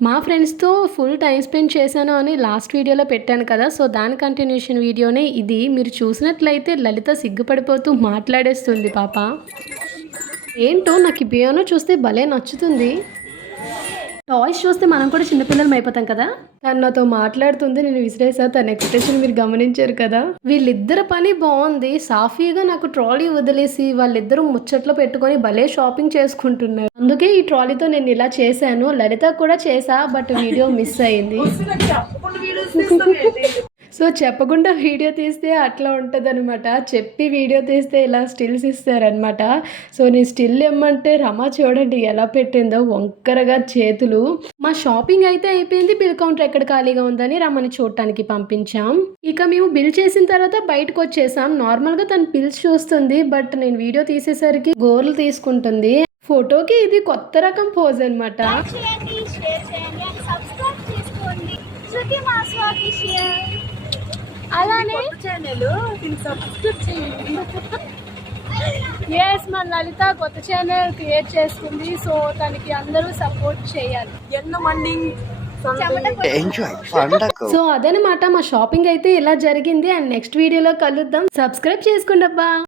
మా ఫ్రెండ్స్‌తో full time spend చేశాను అని లాస్ట్ వీడియోలో పెట్టాను కదా! సో, దాని కంటిన్యూషన్ వీడియోనే ఇది. మీరు చూసినట్లయితే లలిత సిగ్గుపడిపోతూ మాట్లాడేస్తుంది పాప. ఏంటో నాకు ఈ పియానో చూస్తే భలే నచ్చుతుంది. టాయ్స్ చూస్తే మనం కూడా చిన్న పిల్లలం అయిపోతాం కదా! తను నాతో మాట్లాడుతుంది. నేను విసిరేసా. తన ఎక్స్‌ప్రెషన్ మీరు గమనించారు కదా! వీళ్ళిద్దరి పని బావుంది. సాఫీగా నాకు ట్రాలీ వదిలేసి వాళ్ళిద్దరూ ముచ్చట్లు పెట్టుకొని భలే షాపింగ్ చేసుకుంటున్నారు. అందుకే ఈ ట్రాలీతో నేను ఇలా చేశాను. లలితకి కూడా చేశా. బట్ వీడియో మిస్ అయింది. సో, చెప్పకుండా వీడియో తీస్తే అట్లా ఉంటదనమాట. చెప్పి వీడియో తీస్తే ఇలా స్టిల్స్ ఇస్తారనమాట. సో, నేను స్టిల్ ఇమ్మంటే రమ చూడండి ఎలా పెట్టిందో వంకరగా చేతులు. మా షాపింగ్ అయితే అయిపోయింది. బిల్ కౌంటర్ ఎక్కడ ఖాళీగా ఉందని రమని చూడటానికి పంపించాం. ఇక మేము బిల్ చేసిన తర్వాత బయటకొచ్చేసాం. నార్మల్‌గా తను బిల్స్ చూస్తుంది. బట్ నేను వీడియో తీసేసరికి గోర్లు తీసుకుంటుంది. ఫోటోకి ఇది కొత్త రకం పోజ్ అనమాట. లైక్ చేయండి, షేర్ చేయండి అండ్ సబ్స్క్రైబ్ చేసుకోండి. శృతి మాసు ఆఫీషియల్. అలానే ఛానల్ సబ్స్క్రైబ్ చేయండి. ఎస్ మన లలిత కొత్త ఛానల్ క్రియేట్ చేసుకుంది. సో తనకి అందరూ సపోర్ట్ చేయాలి. ఎన్నో మంది సో అదనమాట మా షాపింగ్ అయితే ఇలా జరిగింది. అండ్ నెక్స్ట్ వీడియోలో కలుద్దాం. సబ్స్క్రైబ్ చేసుకోండి అబ్బా.